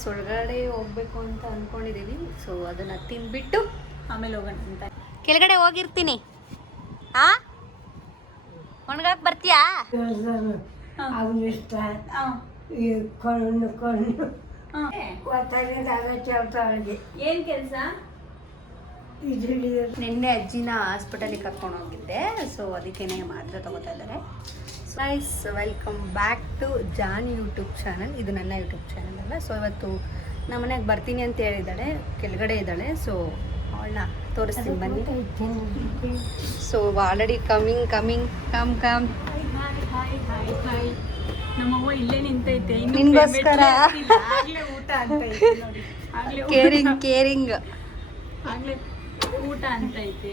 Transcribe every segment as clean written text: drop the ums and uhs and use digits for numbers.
Guys ಒಳಗಡೆ ಹೋಗ್ಬೇಕು ಅಂತ ಅಂದ್ಕೊಂಡಿದ್ದೀವಿ. ಸೊ ಅದನ್ನು ತಿಂದ್ಬಿಟ್ಟು ಆಮೇಲೆ ಹೋಗೋಣ ಅಂತ. ಕೆಳಗಡೆ ಹೋಗಿರ್ತೀನಿ. ಆ ಒಣಗಾಕ್ ಬರ್ತೀಯಾ? ಇಷ್ಟ ಏನ್ ಕೆಲಸ? ನಿನ್ನೆ ಅಜ್ಜಿನ ಹಾಸ್ಪಿಟಲಿಗೆ ಕರ್ಕೊಂಡು ಹೋಗಿದ್ದೆ. ಸೊ ಅದಕ್ಕೇನೆ ಮಾತ್ರ ತಗೋತಾ ಇದ್ದಾರೆ. Guys welcome back to John YouTube channel. ಇದು ನನ್ನ ಯೂಟ್ಯೂಬ್ ಚಾನಲ್ ಅಲ್ಲ. ಸೊ ಇವತ್ತು ನಮ್ಮ ಮನೆಗೆ ಬರ್ತೀನಿ ಅಂತ ಹೇಳಿದ್ದಾಳೆ, ಕೆಳಗಡೆ ಇದ್ದಾಳೆ. ಸೊ ಅವಳನ್ನ ತೋರಿಸ್ತೀನಿ ಬನ್ನಿ. ಸೊ ಆಲ್ರೆಡಿ ಕಮಿಂಗ್ ಕಮ್ ನಮ್ಮವ್ವ ಇಲ್ಲೇ ನಿಂತೈತೆ ನಿನ್ಗೋಸ್ಕರ. ಊಟ ಅಂತ ನೋಡಿ, ಕೇರಿಂಗ್ ಆಗ್ಲೇ ಊಟ ಅಂತ ಐತೆ.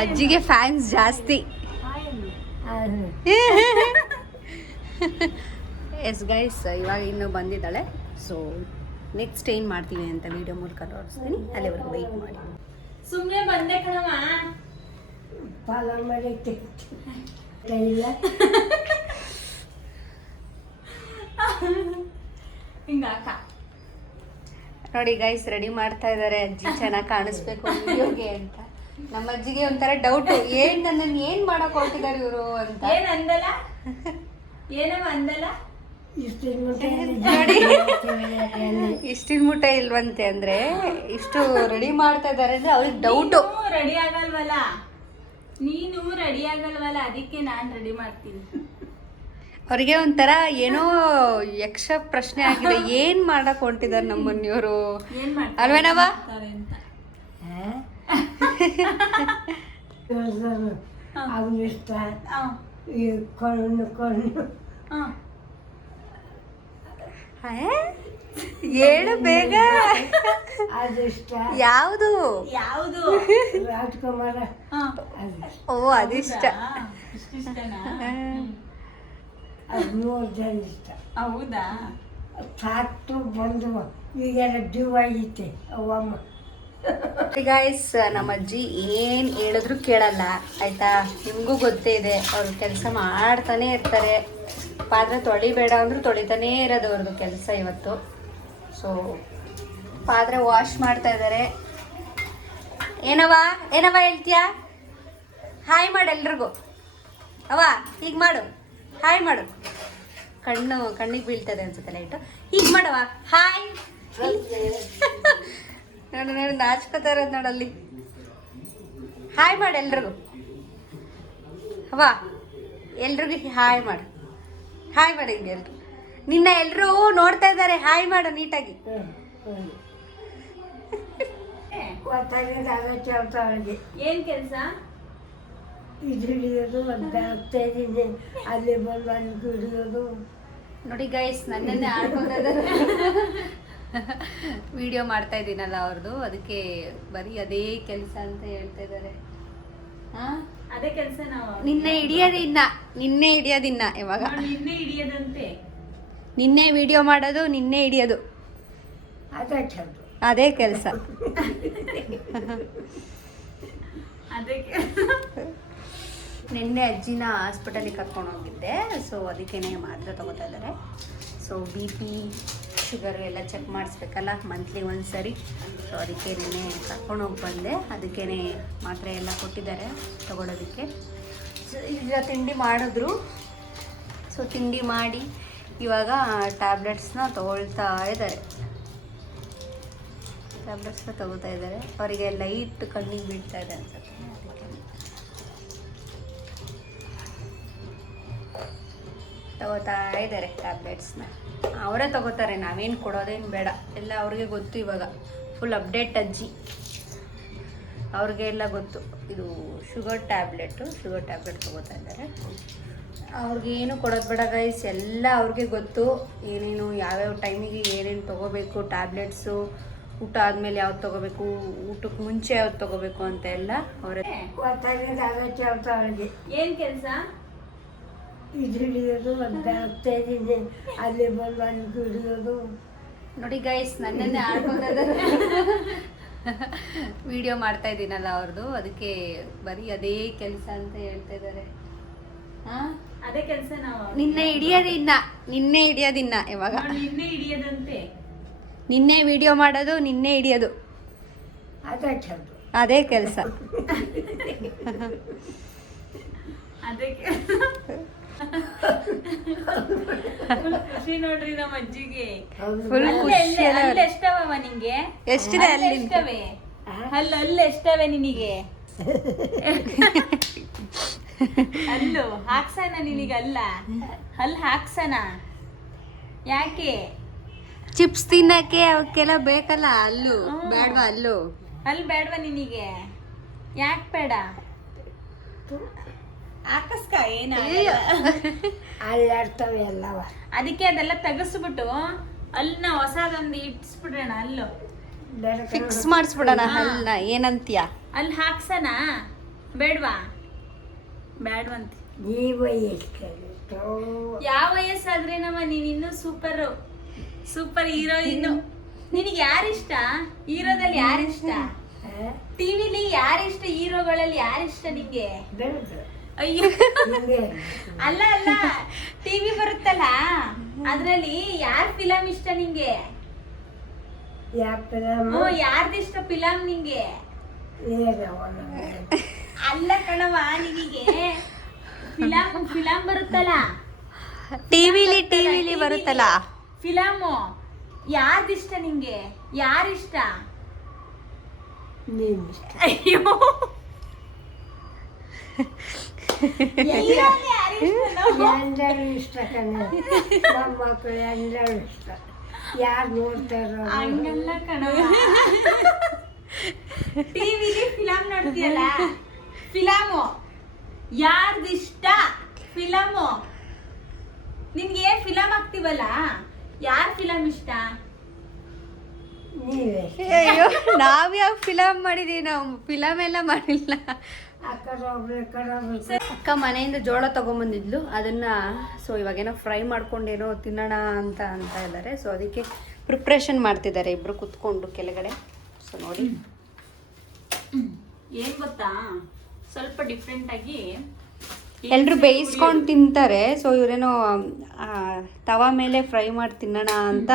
ಅಜ್ಜಿಗೆ ಫ್ಯಾನ್ಸ್ ಜಾಸ್ತಿ. ಎಸ್ ಗೈಸ್ ಇವಾಗ ಇನ್ನೂ ಬಂದಿದ್ದಾಳೆ. ಸೊ ನೆಕ್ಸ್ಟ್ ಏನು ಮಾಡ್ತೀವಿ ಅಂತ ವಿಡಿಯೋ ಮೂಲಕ ತೋರಿಸ್ತೀನಿ. ಅಲ್ಲಿವರೆಗೂ ವೆಯ್ಟ್ ಮಾಡಿ. ಸುಮ್ಮನೆ ಬಂದೆ ಕಣಮ್ಮ. ಪಾಲ ಮಾಡಿ ಇಲ್ಲ ಹಿಂಗಾಕ ನೋಡಿ ಗೈಸ್ ರೆಡಿ ಮಾಡ್ತಾ ಇದ್ದಾರೆ. ಅಜ್ಜಿ ಚೆನ್ನಾಗಿ ಕಾಣಿಸ್ಬೇಕು ವಿಡಿಯೋಗೆ ಅಂತ. ನಮ್ಮ ಅಜ್ಜಿಗೆ ಒಂಥರ ಡೌಟ್, ಏನ್ ನನ್ನನ್ನು ಏನ್ ಮಾಡಕ್ ಹೊರಟಿದ್ದಾರೆ ಇವರು ಅಂತ. ಏನ್ ಅಂದಲ್ಲ, ಏನವ ಅಂದಲ್ಲ. ನೋಡಿ ಇಷ್ಟಿನ ಮುಟ್ಟ ಇಲ್ವಂತೆ. ಅಂದ್ರೆ ಇಷ್ಟು ರೆಡಿ ಮಾಡ್ತಾ ಇದಾರೆ ಅಂದ್ರೆ ಅವ್ರಿಗೆ ಡೌಟು. ರೆಡಿ ಆಗಲ್ವಲ್ಲ, ನೀನು ರೆಡಿ ಆಗಲ್ವಲ್ಲ, ಅದಕ್ಕೆ ನಾನ್ ರೆಡಿ ಮಾಡ್ತೀನಿ. ಅವ್ರಿಗೆ ಒಂಥರ ಏನೋ ಯಕ್ಷ ಪ್ರಶ್ನೆ ಆಗಿದೆ. ಏನ್ ಮಾಡಕ್ ಹೊಂಟಿದಾರೆ ನಮ್ಮನ್ನ ಇವರು ಅಲ್ವೇನವ? ಇಷ್ಟ ಹೇಳು ಬೇಗ. ಅದಿಷ್ಟ. ಯಾವುದು ಯಾವುದು? ರಾಜ್ಕುಮಾರ. ಓ ಅದಿಷ್ಟ. ಅದು 3 ಜನ ಇಷ್ಟ. ಹೌದಾ? ಸಾಕ್ತು ಬಂದು ಈಗೆಲ್ಲ ಡ್ಯೂ ಆಗೈತೆ ಅವಮ್ಮ. ಗೈಸ್ ನಮ್ಮ ಅಜ್ಜಿ ಏನ್ ಹೇಳಿದ್ರು ಕೇಳಲ್ಲ ಆಯ್ತಾ. ನಿಮಗೂ ಗೊತ್ತೇ ಇದೆ, ಅವ್ರು ಕೆಲಸ ಮಾಡ್ತಾನೆ ಇರ್ತಾರೆ. ಪಾತ್ರೆ ತೊಳಿಬೇಡ ಅಂದ್ರೂ ತೊಳಿತಾನೇ ಇರೋದು ಅವ್ರದ್ದು ಕೆಲಸ ಇವತ್ತು. ಸೊ ಪಾತ್ರೆ ವಾಶ್ ಮಾಡ್ತಾ ಇದ್ದಾರೆ. ಏನವ ಹೇಳ್ತೀಯಾ? ಹಾಯ್ ಮಾಡು ಎಲ್ರಿಗೂ. ಅವ ಹೀಗೆ ಮಾಡು, ಹಾಯ್ ಮಾಡು. ಕಣ್ಣಿಗೆ ಬೀಳ್ತದೆ ಅನ್ಸುತ್ತೆ ಲೈಟು. ಹೀಗೆ ಮಾಡವ, ಹಾಯ್. ನೋಡಿ ನಾಚ್ಕೋತಾ ಇರೋದು ನೋಡಲ್ಲಿ. ಹಾಯ್ ಮಾಡು ಎಲ್ರಿಗೂ. ಅವ ಎಲ್ರಿಗೂ ಹಾಯ್ ಮಾಡು, ಹಾಯ್ ಮಾಡಿ. ಹಿಂಗೆ ಎಲ್ರು ನಿನ್ನ ಎಲ್ಲರೂ ನೋಡ್ತಾ ಇದ್ದಾರೆ. ಹಾಯ್ ಮಾಡು ನೀಟಾಗಿ. ಏನ್ ಕೆಲ್ಸ? ಇದು ಹಿಡಿಯೋದು, ಒಂದು ಅಲ್ಲಿ ಬಂದು ಅಲ್ಲಿ ಹಿಡಿಯೋದು. ನೋಡಿ ಗೈಸ್ ನನ್ನನ್ನೇ ಆಡ್ಕೊತಾ ಇದ್ದಾರೆ. ವಿಡಿಯೋ ಮಾಡ್ತಾ ಇದ್ದೀನಲ್ಲ ಅವ್ರದ್ದು, ಅದಕ್ಕೆ ಬರೀ ಅದೇ ಕೆಲಸ ಅಂತ ಹೇಳ್ತಾ ಇದ್ದಾರೆ. ಅದೇ ಕೆಲಸ. ನಾವು ನಿನ್ನೆ ಹಿಡಿಯೋದಿನ್ನ ಇವಾಗ. ನಿನ್ನೆ ಹಿಡಿಯೋದಂತೆ. ನಿನ್ನೆ ವಿಡಿಯೋ ಮಾಡೋದು, ನಿನ್ನೆ ಹಿಡಿಯೋದು, ಅದೇ ಕೆಲಸ. ನಿನ್ನೆ ಅಜ್ಜಿನ ಹಾಸ್ಪಿಟಲಿಗೆ ಕರ್ಕೊಂಡು ಹೋಗಿದ್ದೆ. ಸೊ ಅದಕ್ಕೇನೆ ಮಾತ್ರ ತಗೋತಾ ಇದ್ದಾರೆ. ಸೊ BP ಶುಗರು ಎಲ್ಲ ಚೆಕ್ ಮಾಡಿಸ್ಬೇಕಲ್ಲ ಮಂತ್ಲಿ ಒಂದ್ಸರಿ. ಸೊ ಅದಕ್ಕೆ ನಿನ್ನೆ ಕರ್ಕೊಂಡು ಹೋಗಿ ಬಂದೆ. ಅದಕ್ಕೇ ಮಾತ್ರೆ ಎಲ್ಲ ಕೊಟ್ಟಿದ್ದಾರೆ ತಗೊಳ್ಳೋದಕ್ಕೆ. ಈಗ ತಿಂಡಿ ಮಾಡಿದ್ರು. ಸೊ ತಿಂಡಿ ಮಾಡಿ ಇವಾಗ ಟ್ಯಾಬ್ಲೆಟ್ಸ್ನ ತಗೊಳ್ತಾ ಇದ್ದಾರೆ. ಟ್ಯಾಬ್ಲೆಟ್ಸ್ನ ತಗೋತಾ ಇದ್ದಾರೆ. ಅವರಿಗೆ ಲೈಟ್ ಕಣ್ಣಿಗೆ ಬೀಳ್ತಾ ಇದೆ ಅನ್ಸುತ್ತೆ. ತಗೋತಾ ಇದ್ದಾರೆ ಟ್ಯಾಬ್ಲೆಟ್ಸ್ನ. ಅವರೇ ತಗೋತಾರೆ, ನಾವೇನು ಕೊಡೋದೇನು ಬೇಡ. ಎಲ್ಲ ಅವ್ರಿಗೆ ಗೊತ್ತು ಇವಾಗ. ಫುಲ್ ಅಪ್ಡೇಟ್ ಅಜ್ಜಿ, ಅವ್ರಿಗೆ ಎಲ್ಲ ಗೊತ್ತು. ಇದು ಶುಗರ್ ಟ್ಯಾಬ್ಲೆಟ್ ತಗೋತಾ ಇದ್ದಾರೆ. ಅವ್ರಿಗೇನು ಕೊಡೋದು ಬೇಡ ಗೈಸ್, ಎಲ್ಲ ಅವ್ರಿಗೆ ಗೊತ್ತು. ಏನೇನು ಯಾವ್ಯಾವ ಟೈಮಿಗೆ ಏನೇನು ತೊಗೋಬೇಕು, ಟ್ಯಾಬ್ಲೆಟ್ಸು ಊಟ ಆದಮೇಲೆ ಯಾವ್ದು ತೊಗೋಬೇಕು, ಊಟಕ್ಕೆ ಮುಂಚೆ ಯಾವ್ದು ತೊಗೋಬೇಕು ಅಂತ ಎಲ್ಲ ಅವರೇ. ಏನ್ ಕೆಲಸ? ಇದು ಹಿಡಿಯೋದು, ಒಂದು ಅಲ್ಲಿ ಬಂದು ಅಲ್ಲಿ ಹಿಡಿಯೋದು. ನೋಡಿ ಗೈಸ್ ನನ್ನನ್ನೇ ಆಡ್ಕೊತಾ ಇದ್ದಾರೆ. ವಿಡಿಯೋ ಮಾಡ್ತಾ ಇದ್ದೀನಲ್ಲ ಅವ್ರದ್ದು, ಅದಕ್ಕೆ ಬರೀ ಅದೇ ಕೆಲಸ ಅಂತ ಹೇಳ್ತಾ ಇದ್ದಾರೆ. ಅದೇ ಕೆಲಸ ನಾವು ನಿನ್ನೆ ಹಿಡಿಯೋದಿನ್ನ ಇವಾಗ ನಿನ್ನೆ ಹಿಡಿಯೋದಂತೆ. ನಿನ್ನೆ ವಿಡಿಯೋ ಮಾಡೋದು, ನಿನ್ನೆ ಹಿಡಿಯೋದು, ಅದಕ್ಕೆ ಅದೇ ಕೆಲಸ. ಅದಕ್ಕೆ ಖುಷಿ ನೋಡ್ರಿ ನಮ್ಮ ಅಜ್ಜಿಗೆ. ಫುಲ್ ಖುಷಿ ಅದ. ಅಲ್ಲಿ ಎಷ್ಟವ ನಿಂಗೆ? ಎಷ್ಟಿದೆ ಅಲ್ಲಿ? ಎಷ್ಟವೆ ಅಲ್ಲಿ ಎಷ್ಟವೆ ನಿನಗೆ? ಅಲ್ಲು ಹಾಕ್ಸನ ನಿನಗೆ? ಅಲ್ಲಿ ಹಾಕ್ಸನ ಯಾಕೆ? ಚಿಪ್ಸ್ ತಿನ್ನಕ್ಕೆ ಅವಕ್ಕೆಲ್ಲ ಬೇಕಲ್ಲ. ಅಲ್ಲು ಬೇಡವಾ? ಅಲ್ಲಿ ಬೇಡವಾ ನಿನಗೆ? ಯಾಕೆ ಬೇಡ? ಹಾಕಸ್ಕ ಏನ ಅಲ್ಲಾಡ್ತವೆ ಎಲ್ಲವ. ಅದಕ್ಕೆ ಅದೆಲ್ಲ ತೆಗೆಸ್ಬಿಟ್ಟು ಅಲ್ಲನ್ನ ಹೊಸದೊಂದು ಇಟ್ಸ್ಬಿಡ್ರಣ. ಅಲ್ಲು ಫಿಕ್ಸ್ ಮಾಡಿಸ್ಬಿಡೋಣ. ಅಲ್ಲ ಏನಂತೀಯ? ಅಲ್ಲಿ ಹಾಕ್ಸನ ಬೇಡವಾ? ಬೇಡವಂತ. ನೀವು ಎಷ್ಟು ಯಾವ ವಯಸ್ಸಾದ್ರೆ ನೀನ್ ಇನ್ನು ಸೂಪರ್ ಹೀರೋಯಿನ್. ನಿನಗೆ ಯಾರಿಷ್ಟ? ಹೀರೋದಲ್ಲಿ ಯಾರಿಷ್ಟ? ಟಿವಿಲಿ ಯಾರಿಷ್ಟ? ಹೀರೋಗಳಲ್ಲಿ ಯಾರಿಷ್ಟ ನಿಂಗೆ? ಅಯ್ಯೋ ಅಲ್ಲ ಟಿವಿ ಬರುತ್ತಲ್ಲ ಅದ್ರಲ್ಲಿ ಯಾರ್ ಫಿಲಂ ಇಷ್ಟ ನಿಂಗೆ? ಯಾರ್ದಿಷ್ಟ ಫಿಲಂ ನಿಂಗೆ? ಅಲ್ಲ ಕಣವ, ನಿನಗೆ ಫಿಲಂ ಬರುತ್ತಲ್ಲ ಟಿವಿಲಿ ಬರುತ್ತಲ್ಲ ಫಿಲಮು, ಯಾರ್ದಿಷ್ಟ ನಿಂಗೆ? ಯಾರಿಷ್ಟ? ಅಯ್ಯೋ ಎಲ್ಲರೂ ಇಷ್ಟ ಕಣ. ನಮ್ಮ ಮಕ್ಕಳು ಎಲ್ಲರೂ ಇಷ್ಟ. ಯಾರು ನೋಡ್ತಾರೋ ಹಂಗಲ್ಲ ಕಣವ. ಟಿವಿಲಿ ಫಿಲಂ ನೋಡ್ತೀಯಲ್ಲ, ಫಿಲಮು ಯಾರ್ದಿಷ್ಟ? ಫಿಲಮು ನಿನ್ಗೆ ಫಿಲಂ ಆಗ್ತೀವಲ್ಲ, ಯಾರ್ ಫಿಲಂ ಇಷ್ಟ? ನೀವೇ ಅಯ್ಯೋ, ನಾವ್ಯಾವ ಫಿಲಮ್ ಮಾಡಿದೀವಿ? ನಾವು ಫಿಲಮ್ ಎಲ್ಲ ಮಾಡಿಲ್ಲ. ಅಕ್ಕ ಮನೆಯಿಂದ ಜೋಳ ತಗೊಂಬಂದಿದ್ಲು, ಅದನ್ನ ಸೊ ಇವಾಗೇನೋ ಫ್ರೈ ಮಾಡ್ಕೊಂಡೇನೋ ತಿನ್ನೋಣ ಅಂತ ಇದ್ದಾರೆ. ಸೊ ಅದಕ್ಕೆ ಪ್ರಿಪ್ರೇಷನ್ ಮಾಡ್ತಿದ್ದಾರೆ ಇಬ್ರು ಕುತ್ಕೊಂಡು ಕೆಳಗಡೆ. ಸೊ ನೋಡಿ, ಏನ್ ಗೊತ್ತಾ, ಸ್ವಲ್ಪ ಡಿಫ್ರೆಂಟ್ ಆಗಿ ಎಲ್ರು ಬೇಯಿಸ್ಕೊಂಡು ತಿಂತಾರೆ. ಸೊ ಇವರೇನೋ ತವಾ ಮೇಲೆ ಫ್ರೈ ಮಾಡಿ ತಿನ್ನೋಣ ಅಂತ,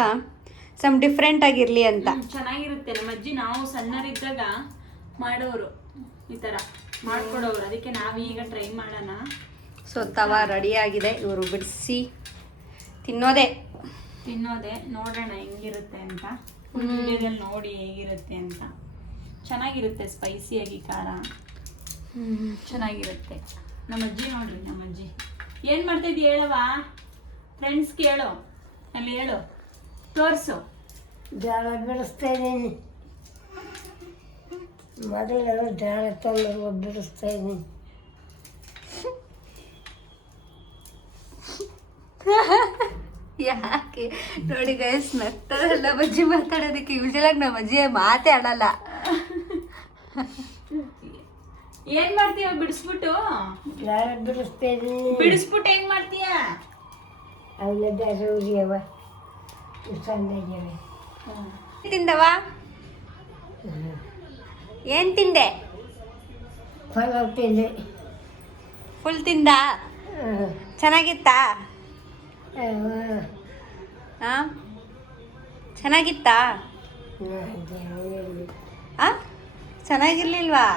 ಸಮ್ ಡಿಫ್ರೆಂಟ್ ಆಗಿರ್ಲಿ ಅಂತ. ಚೆನ್ನಾಗಿರುತ್ತೆ. ನಮ್ಮ ಅಜ್ಜಿ ನಾವು ಸಣ್ಣರಿದ್ದಾಗ ಮಾಡೋರು, ಈ ತರ ಮಾಡ್ಕೊಡೋರು. ಅದಕ್ಕೆ ನಾವೀಗ ಟ್ರೈ ಮಾಡೋಣ. ಸೊ ತವಾ ರೆಡಿ ಆಗಿದೆ, ಇವರು ಬಿಡಿಸಿ ತಿನ್ನೋದೇ. ನೋಡೋಣ ಹೆಂಗಿರುತ್ತೆ ಅಂತ. ವಿಡಿಯೋದಲ್ಲಿ ನೋಡಿ ಹೇಗಿರುತ್ತೆ ಅಂತ. ಚೆನ್ನಾಗಿರುತ್ತೆ, ಸ್ಪೈಸಿಯಾಗಿ ಖಾರ ಚೆನ್ನಾಗಿರುತ್ತೆ. ನಮ್ಮ ಅಜ್ಜಿ ನೋಡ್ರಿ, ನಮ್ಮ ಅಜ್ಜಿ ಏನ್ ಮಾಡ್ತಾ ಇದ್ದೀಯ ಹೇಳವಾ? ಫ್ರೆಂಡ್ಸ್ ಕೇಳು, ಅಲ್ಲಿ ಹೇಳು, ತೋರ್ಸು. ಜೋಳ ಬಿಡಿಸ್ತಾ ಇದ್ದೀನಿ. ಮೊದಲು ಜೋಳ ತಂದು ಬಿಡಿಸ್ತಾ ಇದ್ದೀನಿ. ಯಾಕೆ ನೋಡಿ ಗೈಸ್, ನಗ್ತಾರಲ್ಲ ಅಜ್ಜಿ ಮಾತಾಡೋದಕ್ಕೆ. ಯೂಶಲಾಗಿ ನಮ್ಮ ಅಜ್ಜಿ ಮಾತೇ ಆಡಲ್ಲ. ಏನ್ ಮಾಡ್ತೀಯ ಬಿಡಿಸ್ಬಿಟ್ಟು? ಜೋಳ ಬಿಡಿಸ್ತಾ ಇದ್ದೀನಿ. ಬಿಡಿಸ್ಬಿಟ್ಟು ಹೆಂಗ್ ಮಾಡ್ತೀಯ? ಅವನ್ನ ಬೇರೆ ಉರಿಯವ ಸಣ್ಣಗಿವೆ. ತಿಂದವಾ? ಏನ್ ತಿಂದೆ? ಪಲಾವ್ ತಿಂದೆ. ಫುಲ್ ತಿಂದ? ಚೆನ್ನಾಗಿತ್ತಾ? ಹಾಂ, ಚೆನ್ನಾಗಿತ್ತಾ? ಚೆನ್ನಾಗಿರ್ಲಿಲ್ವಾ?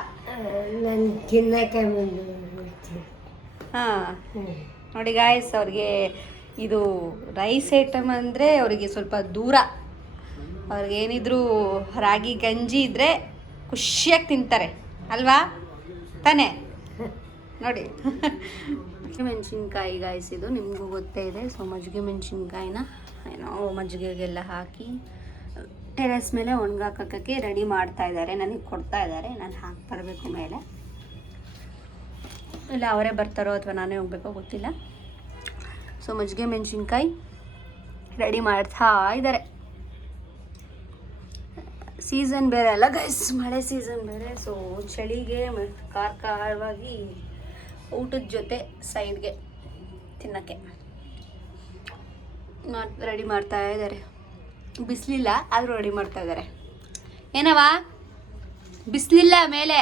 ನಾನು ತಿನ್ನಕ್ಕೆ ಬಂದು ಹಾಂ, ನೋಡಿ ಗಾಯ್ಸ್, ಅವ್ರಿಗೆ ಇದು ರೈಸ್ ಐಟಮ್ ಅಂದರೆ ಅವರಿಗೆ ಸ್ವಲ್ಪ ದೂರ. ಅವ್ರಿಗೇನಿದ್ರು ರಾಗಿ ಗಂಜಿ ಇದ್ದರೆ ಖುಷಿಯಾಗಿ ತಿಂತಾರೆ ಅಲ್ವಾ ತಾನೇ? ನೋಡಿ ಮೆಣಸಿನ್ಕಾಯಿ ಗಾಯ್ಸ್, ಇದು ನಿಮಗೂ ಗೊತ್ತೇ ಇದೆ. ಸೊ ಮಜ್ಜಿಗೆ ಮೆಣಸಿನ್ಕಾಯಿನ ಏನೋ ಮಜ್ಜಿಗೆಗೆಲ್ಲ ಹಾಕಿ ಟೆರೆಸ್ ಮೇಲೆ ಒಣಗಾಕೋಕ್ಕೆ ರೆಡಿ ಮಾಡ್ತಾ ಇದ್ದಾರೆ. ನನಗೆ ಕೊಡ್ತಾ ಇದ್ದಾರೆ, ನಾನು ಹಾಕಿ ಬರಬೇಕು ಮೇಲೆ. ಇಲ್ಲ ಅವರೇ ಬರ್ತಾರೋ ಅಥವಾ ನಾನೇ ಹೋಗ್ಬೇಕೋ ಗೊತ್ತಿಲ್ಲ. ಸೊ ಮಜ್ಜಿಗೆ ಮೆಣಸಿನ್ಕಾಯಿ ರೆಡಿ ಮಾಡ್ತಾ ಇದ್ದಾರೆ. ಸೀಸನ್ ಬೇರೆ ಅಲ್ಲ ಗೈಸ್, ಮಳೆ ಸೀಸನ್ ಬೇರೆ. ಸೊ ಚಳಿಗೆ ಖಾರವಾಗಿ ಊಟದ ಜೊತೆ ಸೈಡ್ಗೆ ತಿನ್ನೋಕ್ಕೆ ರೆಡಿ ಮಾಡ್ತಾ ಇದ್ದಾರೆ. ಬಿಸಿಲಿಲ್ಲ ಆದರೂ ರೆಡಿ ಮಾಡ್ತಾ ಇದ್ದಾರೆ. ಏನವ ಬಿಸಿಲಿಲ್ಲ ಮೇಲೆ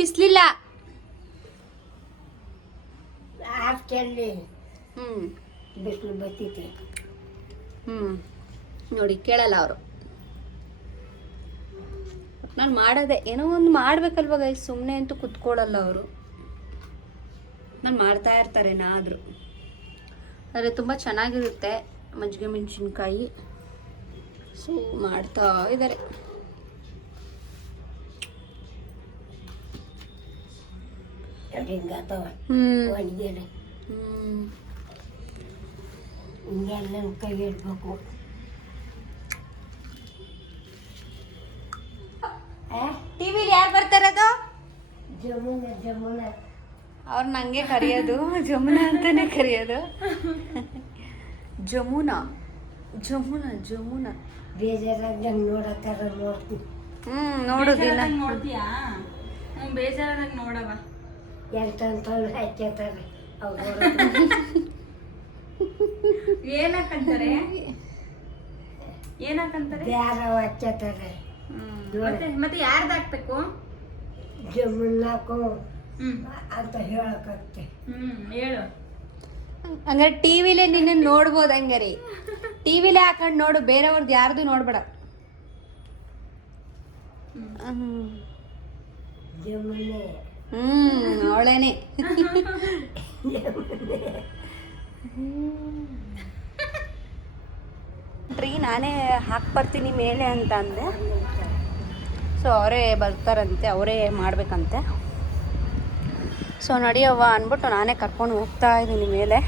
ಬಿಸಿಲಿಲ್ಲ. ಆಗ ಚೆಲ್ಲಿ ಹ್ಞೂ ಬಿಸಿಲು ಬರ್ತೈತೆ. ನೋಡಿ ಕೇಳಲ್ಲ ಅವರು. ನಾನು ಮಾಡೋದೆ ಏನೋ ಒಂದು ಮಾಡ್ಬೇಕಲ್ವ ಗೈಸ್, ಸುಮ್ಮನೆ ಅಂತೂ ಕುತ್ಕೊಳ್ಳಲ್ಲ ಅವರು. ನಾನು ಮಾಡ್ತಾ ಇರ್ತಾರೆ ಏನಾದರೂ. ಆದರೆ ತುಂಬ ಚೆನ್ನಾಗಿರುತ್ತೆ ಮಜ್ಜಿಗೆ ಮೆಣಸಿನ್ಕಾಯಿ. ಸೊ ಮಾಡ್ತಾ ಇದ್ದಾರೆ. ಹಿಂಗಾತವ ಒಣಗಿರಿ ಹಿಂಗೆಲ್ಲ ಕೈ ಇಡ್ಬೇಕು. ಟಿವಿಲಿ ಯಾರು ಬರ್ತಾರದು? ಜಮುನ ಅವ್ರು ನಂಗೆ ಕರೆಯೋದು ಜಮುನಾ ಅಂತಾನೆ ಕರೆಯೋದು. ಜಮುನಾ ಜಮುನಾ ಜಮುನಾ. ಬೇಜಾರಾಗ ನೋಡತ್ತಾರ ನೋಡ್ತೀನಿ. ನೋಡುದಿಲ್ಲ. ನೋಡ್ತೀಯಾ? ಬೇಜಾರಾದಾಗ ನೋಡವ. ಎಂತಂತವ್ರು ಹಾಕ್ಯತಾರೆ ಅವ್ರು. ಏನಕ್ಕಂತಾರೆ? ಏನಕ್ಕಂತಾರೆ? ಯಾರ ಹಾಕ್ಯತಾರೆ ಮತ್ತೆ ಯಾರ್ದು ಹಾಕ್ಬೇಕು? ಜಮುನಾಕು ಅಂತ ಹೇಳಕತ್ತೆ. ಹೇಳು. ಹಂಗಾರೆ ಟಿವಿಲೇ ನಿನ್ನ ನೋಡ್ಬೋದು. ಹಂಗಾರೆ ಟಿವಿಲೇ ಹಾಕೊಂಡು ನೋಡು, ಬೇರೆಯವ್ರದ್ದು ಯಾರ್ದು ನೋಡ್ಬೇಡ. ಜಮುನೆ ಅವಳೇನೆ. ನಾನೇ ಹಾಕ್ಬರ್ತೀನಿ ಮೇಲೆ ಅಂತ ಅಂದೆ. ಸೊ ಅವರೇ ಬರ್ತಾರಂತೆ, ಅವರೇ ಮಾಡ್ಬೇಕಂತೆ. ಸೊ ನಡಿಯವ್ವ ಅಂದ್ಬಿಟ್ಟು ನಾನೇ ಕರ್ಕೊಂಡು ಹೋಗ್ತಾ ಇದ್ದೀನಿ ಮೇಲೆ.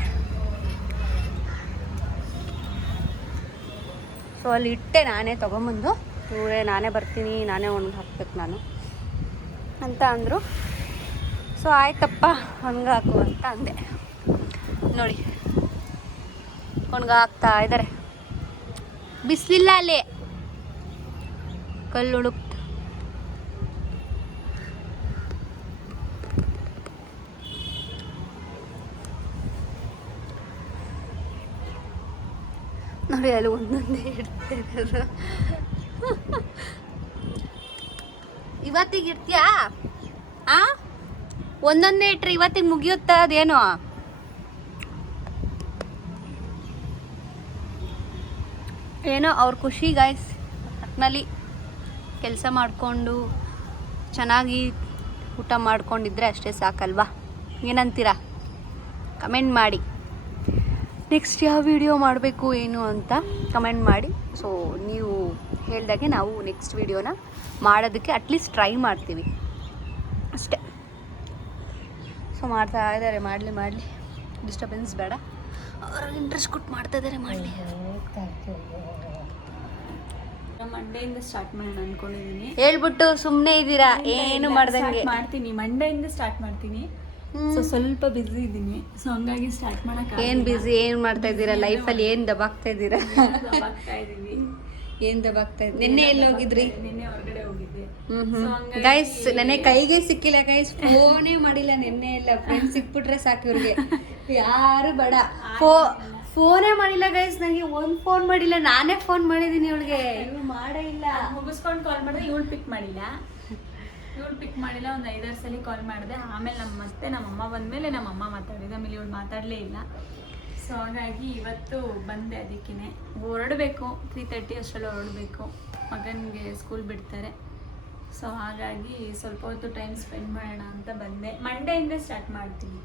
ಸೊ ಅಲ್ಲಿ ಇಟ್ಟೆ ನಾನೇ ತೊಗೊಂಬಂದು, ಇವರೇ ನಾನೇ ಬರ್ತೀನಿ, ನಾನೇ ಒಣಗಿ ಹಾಕ್ಬೇಕು ನಾನು ಅಂತ ಅಂದರು. ಸೊ ಆಯ್ತಪ್ಪ ಒಣಗಿ ಹಾಕು ಅಂತ ಅಂದೆ. ನೋಡಿ ಒಣಗಿ ಹಾಕ್ತಾ ಇದ್ದಾರೆ. ಬಿಸಿಲಿಲ್ಲ ಅಲ್ಲಿ, ಕಲ್ಲು ಹುಡುಕ್ತು. ನೋಡಿ ಅಲ್ಲಿ ಒಂದೊಂದೇ ಇಡ್ತಿರೋದು. ಇವತ್ತಿಗೆ ಇಡ್ತೀಯಾ? ಒಂದೊಂದೇ ಇಟ್ರೆ ಇವತ್ತಿಗೆ ಮುಗಿಯುತ್ತಾ ಅದೇನೋ? ಏನೋ ಅವ್ರ ಖುಷಿ ಗೈಸ್. ಒಟ್ಟಿನಲ್ಲಿ ಕೆಲಸ ಮಾಡಿಕೊಂಡು ಚೆನ್ನಾಗಿ ಊಟ ಮಾಡ್ಕೊಂಡಿದ್ರೆ ಅಷ್ಟೇ ಸಾಕಲ್ವಾ? ಏನಂತೀರಾ? ಕಮೆಂಟ್ ಮಾಡಿ. ನೆಕ್ಸ್ಟ್ ಯಾವ ವಿಡಿಯೋ ಮಾಡಬೇಕು ಏನು ಅಂತ ಕಮೆಂಟ್ ಮಾಡಿ. ಸೊ ನೀವು ಹೇಳ್ದಾಗೆ ನಾವು ನೆಕ್ಸ್ಟ್ ವಿಡಿಯೋನ ಮಾಡೋದಕ್ಕೆ ಅಟ್ಲೀಸ್ಟ್ ಟ್ರೈ ಮಾಡ್ತೀವಿ ಅಷ್ಟೇ. ಸೊ ಮಾಡ್ತಾ ಇದ್ದಾರೆ, ಮಾಡಲಿ ಡಿಸ್ಟರ್ಬೆನ್ಸ್ ಬೇಡ. ಅವ್ರಿಗೆ ಇಂಟ್ರೆಸ್ಟ್ ಕೊಟ್ಟು ಮಾಡ್ತಾ ಇದ್ದಾರೆ, ಮಾಡಲಿ. ಮಂಡೆಯಿಂದ ಸ್ಟಾರ್ಟ್ ಮಾಡೋಣ ಅನ್ಕೊಂಡಿದ್ದೀನಿ. ಹೇಳ್ಬಿಟ್ಟು ಸುಮ್ಮನೆ ಇದ್ದೀರಾ, ಏನು ಮಾಡ್ದಂಗೆ. ಮಾಡ್ತೀನಿ, ಮಂಡೆಯಿಂದ ಸ್ಟಾರ್ಟ್ ಮಾಡ್ತೀನಿ. ಸೊ ಸ್ವಲ್ಪ ಬಿಸಿ ಇದ್ದೀನಿ, ಸೊ ಹಂಗಾಗಿ ಸ್ಟಾರ್ಟ್ ಮಾಡಕ್ಕೆ ಏನು ಬಿಸಿ, ಏನು ಮಾಡ್ತಾ ಇದ್ದೀರಾ ಲೈಫಲ್ಲಿ? ಏನು ದಬಾಗ್ತಾ ಇದ್ದೀರಾ? ಏನು ದಬಾಗ್ತಾ ಇದ್ದೀರಿ? ನಿನ್ನೆ ಎಲ್ಲಿ ಹೋಗಿದ್ರಿ? ನಿನ್ನೆ ಹೊರಗಡೆ ಹೋಗಿದ್ದೆ. ಗೈಸ್ ನೆನ್ನೆ ಕೈಗೆ ಸಿಕ್ಕಿಲ್ಲ ಗೈಸ್, ಫೋನೇ ಮಾಡಿಲ್ಲ ನಿನ್ನೆ ಎಲ್ಲ. ಫ್ರೆಂಡ್ಸ್ ಸಿಕ್ಬಿಟ್ರೆ ಸಾಕು ಇವ್ರಿಗೆ, ಯಾರು ಬೇಡ. ಫೋನೇ ಮಾಡಿಲ್ಲ ಗೈಸ್, ನನಗೆ ಒಂದು ಫೋನ್ ಮಾಡಿಲ್ಲ. ನಾನೇ ಫೋನ್ ಮಾಡಿದ್ದೀನಿ ಇವಳಿಗೆ, ಇವ್ರು ಮಾಡೇ ಇಲ್ಲ. ಮುಗಿಸ್ಕೊಂಡು ಕಾಲ್ ಮಾಡಿದ್ರೆ ಇವಳು ಪಿಕ್ ಮಾಡಿಲ್ಲ. ಒಂದು 5-6 ಸಲ ಕಾಲ್ ಮಾಡಿದೆ. ಆಮೇಲೆ ನಮ್ಮಮ್ಮ ಬಂದಮೇಲೆ ನಮ್ಮಮ್ಮ ಮಾತಾಡಿದೆ. ಆಮೇಲೆ ಇವಳು ಮಾತಾಡಲೇ ಇಲ್ಲ. ಸೊ ಹಾಗಾಗಿ ಇವತ್ತು ಬಂದೆ. ಅದಕ್ಕೇ ಹೊರಡಬೇಕು, 3:30 ಅಷ್ಟರಲ್ಲಿ ಹೊರಡಬೇಕು. ಮಗನಿಗೆ ಸ್ಕೂಲ್ ಬಿಡ್ತಾರೆ. ಸೊ ಹಾಗಾಗಿ ಸ್ವಲ್ಪ ಹೊತ್ತು ಟೈಮ್ ಸ್ಪೆಂಡ್ ಮಾಡೋಣ ಅಂತ ಬಂದೆ. ಮಂಡೆಯಿಂದ ಸ್ಟಾರ್ಟ್ ಮಾಡ್ತೀನಿ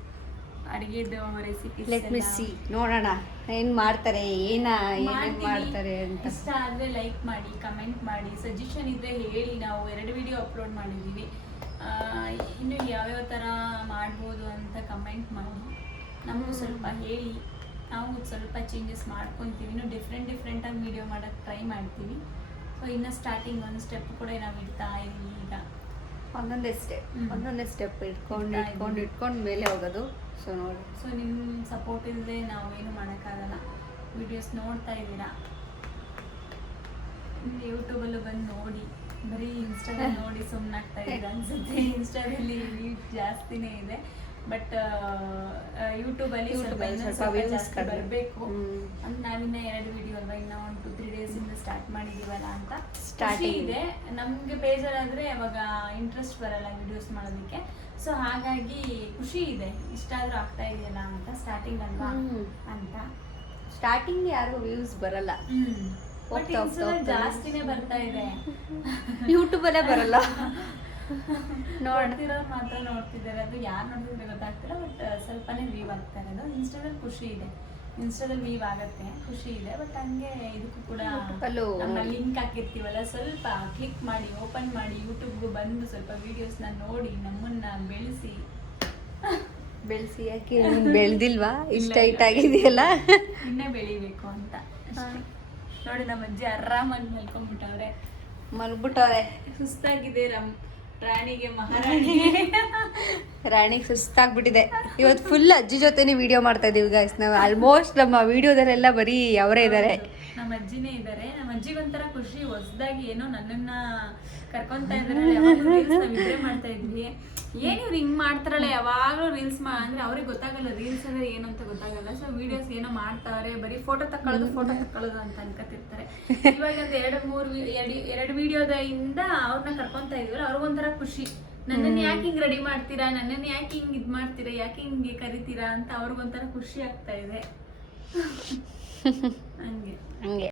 ಅಡುಗೆದು ರೆಸಿಪಿ. ಲೆಟ್ ಮಿ ಸಿ, ನೋಡೋಣ ಏನು ಮಾಡ್ತಾರೆ, ಏನೇನು ಮಾಡ್ತಾರೆ ಅಂತ. ಇಷ್ಟ ಆದರೆ ಲೈಕ್ ಮಾಡಿ, ಕಮೆಂಟ್ ಮಾಡಿ, ಸಜೆಷನ್ ಇದ್ದರೆ ಹೇಳಿ. ನಾವು 2 ವಿಡಿಯೋ ಅಪ್ಲೋಡ್ ಮಾಡಿದ್ದೀವಿ. ಇನ್ನು ಯಾವ್ಯಾವ ಥರ ಮಾಡ್ಬೋದು ಅಂತ ಕಮೆಂಟ್ ಮಾಡಿ ನಮಗೂ ಸ್ವಲ್ಪ ಹೇಳಿ. ನಾವು ಸ್ವಲ್ಪ ಚೇಂಜಸ್ ಮಾಡ್ಕೊತೀವಿ. ಇನ್ನು ಡಿಫ್ರೆಂಟಾಗಿ ವಿಡಿಯೋ ಮಾಡೋಕ್ಕೆ ಟ್ರೈ ಮಾಡ್ತೀವಿ. ಸೊ ಇನ್ನು ಸ್ಟಾರ್ಟಿಂಗ್ ಒಂದು ಸ್ಟೆಪ್ ಕೂಡ ನಾವು ಇಡ್ತಾ ಇದ್ದೀವಿ. ಈಗ ಒಂದೊಂದೇ ಸ್ಟೆಪ್ ಇಟ್ಕೊಂಡು ಮೇಲೆ ಹೋಗೋದು. ಸೊ ನೋಡಿ, ಸೊ ನಿಮ್ಮ ಸಪೋರ್ಟ್ ಇಲ್ಲದೆ ನಾವು ಏನು ಮಾಡೋಕ್ಕಾಗಲ್ಲ. ವಿಡಿಯೋಸ್ ನೋಡ್ತಾ ಇದ್ದೀರಾ, ಯೂಟ್ಯೂಬಲ್ಲೂ ಬಂದು ನೋಡಿ. ಬರೀ ಇನ್ಸ್ಟಾದಲ್ಲಿ ನೋಡಿ ಸುಮ್ಮನಾಗ್ತಾ ಇದ್ದೀರಾ ಅನ್ಸುತ್ತೆ. ಇನ್ಸ್ಟಾದಲ್ಲಿ ವ್ಯೂಸ್ ಜಾಸ್ತಿನೇ ಇದೆ. ಬಟ್ ಯೂಟ್ಯೂಬಲ್ಲಿ ಸ್ವಲ್ಪ views ಬರಬೇಕು ಅಂತ ನಾವಿನ್ನ 2 ವಿಡಿಯೋ ಅಲ್ವಾ, ಇನ್ನ 1-2-3 ಡೇಸ್ ಇಂದ ಸ್ಟಾರ್ಟ್ ಮಾಡಿದೀವಲ್ಲ ಅಂತ ಸ್ಟಾರ್ಟಿಂಗ್ ಇದೆ. ನಮ್ಗೆ ಬೇಜಾರಾದ್ರೆ ಅವಾಗ ಇಂಟ್ರೆಸ್ಟ್ ಬರಲ್ಲ ವಿಡಿಯೋಸ್ ಮಾಡೋದಕ್ಕೆ. ಸೊ ಹಾಗಾಗಿ ಖುಷಿ ಇದೆ, ಇಷ್ಟಾದ್ರೂ ಆಗ್ತಾ ಇದೆಯಲ್ಲ ಅಂತ. ಸ್ಟಾರ್ಟಿಂಗ್ ಅಲ್ವಾ ಅಂತ. ಸ್ಟಾರ್ಟಿಂಗ್ ಯಾರು ವ್ಯೂಸ್ ಬರಲ್ಲ, ಬಟ್ ಜಾಸ್ತಿನೇ ಬರ್ತಾ ಇದೆ. ಯೂಟ್ಯೂಬಲ್ಲೇ ಬರಲ್ಲ. ನೋಡ್ತಿರೋರು ಮಾತ್ರ ನೋಡ್ತಿದ್ದಾರೆ, ಅದು ಯಾರು ನೋಡ್ತಿದ್ರೆ ಗೊತ್ತಾಗ್ತಿಲ್ಲ. ಬಟ್ ಸ್ವಲ್ಪನೇ ವೀವ್ ಆಗ್ತಾ ಇರೋದು. ಇನ್ಸ್ಟಾದಲ್ಲಿ ಖುಷಿ ಇದೆ, ಇನ್ಸ್ಟಾದಲ್ಲಿ ವೀವ್ ಆಗತ್ತೆ, ಖುಷಿ ಇದೆ. ಬಟ್ ಹಂಗೆ ಇದಕ್ಕೂ ಕೂಡ ನಮ್ಮ ಲಿಂಕ್ ಹಾಕಿರ್ತೀವಲ್ಲ, ಸ್ವಲ್ಪ ಕ್ಲಿಕ್ ಮಾಡಿ ಓಪನ್ ಮಾಡಿ ಯೂಟ್ಯೂಬ್ಗೂ ಬಂದು ಸ್ವಲ್ಪ ವಿಡಿಯೋಸ್ನ ನೋಡಿ ನಮ್ಮನ್ನ ಬೆಳೆಸಿ. ಯಾಕೆ ಬೆಳೆದಿಲ್ವಾ? ಇಷ್ಟ ಹೈಟ್ ಆಗಿದೆಯಲ್ಲ, ಇನ್ನೇ ಬೆಳಿಬೇಕು ಅಂತ ಅಷ್ಟೇ. ನೋಡಿ ನಮ್ಮ ಅಜ್ಜಿ ಆರಾಮಾಗಿ ಮಲ್ಕೊಂಡ್ಬಿಟ್ಟವ್ರೆ, ಮಲ್ಬಿಟ್ಟವ್ರೆ. ಸುಸ್ತಾಗಿದೆ ರಾಣಿಗೆ, ಮಹಾರಾಣಿಗೆ. ರಾಣಿಗೆ ಸುಸ್ತಾಗ್ಬಿಟ್ಟಿದೆ. ಇವತ್ತು ಫುಲ್ ಅಜ್ಜಿ ಜೊತೆನೇ ವಿಡಿಯೋ ಮಾಡ್ತಾ ಇದೀವಿ ಗೈಸ್. ನಾವು ಆಲ್ಮೋಸ್ಟ್ ನಮ್ಮ ವಿಡಿಯೋದಲ್ಲೆಲ್ಲ ಬರೀ ಅವರೇ ಇದ್ದಾರೆ, ನಮ್ಮ ಅಜ್ಜಿನೇ ಇದ್ದಾರೆ. ನಮ್ಮ ಅಜ್ಜಿಗೆ ಒಂಥರ ಖುಷಿ, ಹೊಸದಾಗಿ ಏನೋ ನನ್ನನ್ನ ಕರ್ಕೊಂತ ಇದ್ದಾರೆ. ವಿಡಿಯೋ ಮಾಡ್ತಾ ಇದ್ವಿ, ಏನ್ ಇವ್ರು ಹಿಂಗ್ ಮಾಡ್ತಾರಲ್ಲ ಯಾವಾಗ್ಲೂ ರೀಲ್ಸ್ ಅಂದ್ರೆ ಅವ್ರಿಗೆ ಗೊತ್ತಾಗಲ್ಲ ರೀಲ್ಸ್ ಅಂದ್ರೆ ಏನು ಅಂತ ಗೊತ್ತಾಗಲ್ಲ. ಸೊ ವಿಡಿಯೋಸ್ ಏನೋ ಮಾಡ್ತಾವ್ರೆ, ಬರೀ ಫೋಟೋ ತಕ್ಕೊಳ್ಳೋದು ಅಂತ ಅನ್ಕತಿರ್ತಾರೆ. ಇವಾಗ ಒಂದು 2 ವಿಡಿಯೋದ ಇಂದ ಅವ್ರನ್ನ ಕರ್ಕೊಂತ ಇದೀವಲ್ಲ, ಅವ್ರಿಗೊಂಥರ ಖುಷಿ. ನನ್ನನ್ನು ಯಾಕೆ ಹಿಂಗ್ ರೆಡಿ ಮಾಡ್ತೀರಾ, ನನ್ನನ್ನು ಯಾಕೆ ಹಿಂಗ್ ಇದ್ ಮಾಡ್ತೀರಾ, ಯಾಕೆ ಹಿಂಗೆ ಕರಿತೀರಾ ಅಂತ ಅವ್ರಿಗೊಂಥರ ಖುಷಿ ಆಗ್ತಾ ಇದೆ. ಹಂಗೆ